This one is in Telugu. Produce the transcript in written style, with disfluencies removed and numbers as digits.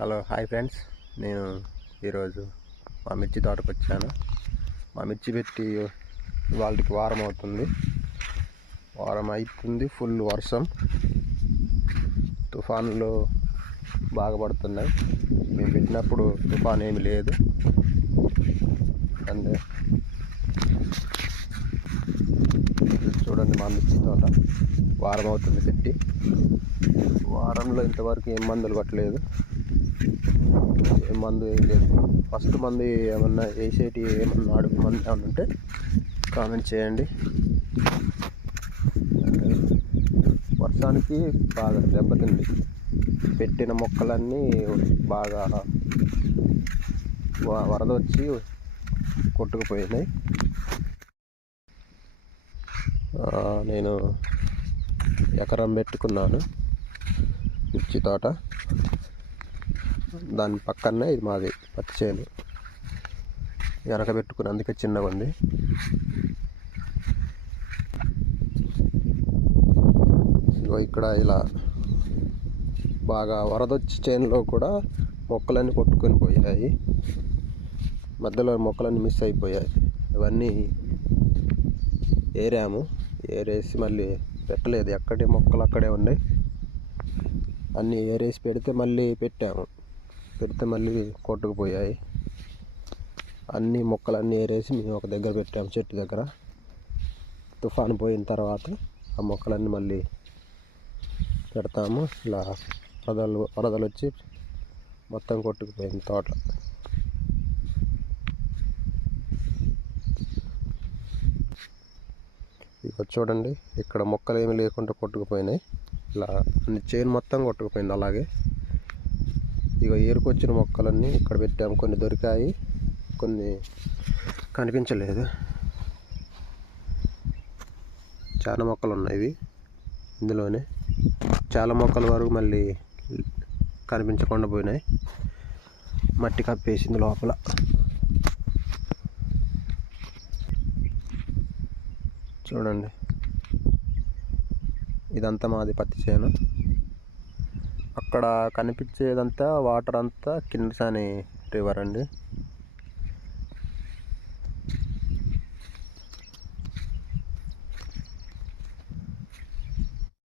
హలో హాయ్ ఫ్రెండ్స్, నేను ఈరోజు మా మిర్చి తోటకు వచ్చాను. మా మిర్చి పెట్టి వాళ్ళకి వారం అవుతుంది. ఫుల్ వర్షం, తుఫాన్లు బాగా పడుతున్నాయి. మేము పెట్టినప్పుడు తుఫాన్ ఏమి లేదు. అండ్ చూడండి, మా మిర్చి తోట వారం అవుతుంది పెట్టి. వారంలో ఇంతవరకు ఏం మందులు కొట్టలేదు, ఏం మందు ఏం లేదు. ఫస్ట్ మందు ఏమన్నా వేసేటి ఏమన్నా అడుగు మందు ఏమన్నా ఉంటే కామెంట్ చేయండి. వర్షానికి బాగా దెబ్బతింది. పెట్టిన మొక్కలన్నీ బాగా వరద వచ్చి కొట్టుకుపోయినాయి. నేను ఎకరం పెట్టుకున్నాను మిర్చి తోట. దాని పక్కనే ఇది మాది పత్తి చేను. వెనక పెట్టుకుని అందుకే చిన్నగా ఉంది. ఇక్కడ ఇలా బాగా వరదొచ్చి చేనులో కూడా మొక్కలన్నీ కొట్టుకొని పోయాయి. మధ్యలో మొక్కలన్నీ మిస్ అయిపోయాయి. ఇవన్నీ ఏరాము, ఏరేసి మళ్ళీ పెట్టలేదు. ఎక్కడి మొక్కలు అక్కడే ఉన్నాయి. అన్నీ ఏరేసి పెడితే మళ్ళీ పెడితే మళ్ళీ కొట్టుకుపోయాయి. అన్ని మొక్కలన్నీ ఏరేసి మేము ఒక దగ్గర పెట్టాము, చెట్టు దగ్గర. తుఫాను పోయిన తర్వాత ఆ మొక్కలన్నీ మళ్ళీ పెడతాము. ఇలా వరదలు వచ్చి మొత్తం కొట్టుకుపోయింది తోట. ఇక చూడండి, ఇక్కడ మొక్కలు ఏమి లేకుండా కొట్టుకుపోయినాయి. ఇలా అన్ని చేను మొత్తం కొట్టుకుపోయింది. అలాగే ఇక ఏరుకొచ్చిన మొక్కలన్నీ ఇక్కడ పెట్టాము. కొన్ని దొరికాయి, కొన్ని కనిపించలేదు. చాలా మొక్కలు ఉన్నాయి ఇందులోనే. చాలా మొక్కల వరకు మళ్ళీ కనిపించకుండా పోయినాయి. మట్టి కప్పేసింది లోపల. చూడండి, ఇదంతా మాది పత్తి చేను. అక్కడ కనిపించేదంతా వాటర్ అంతా కిందసాని రివర్ అండి.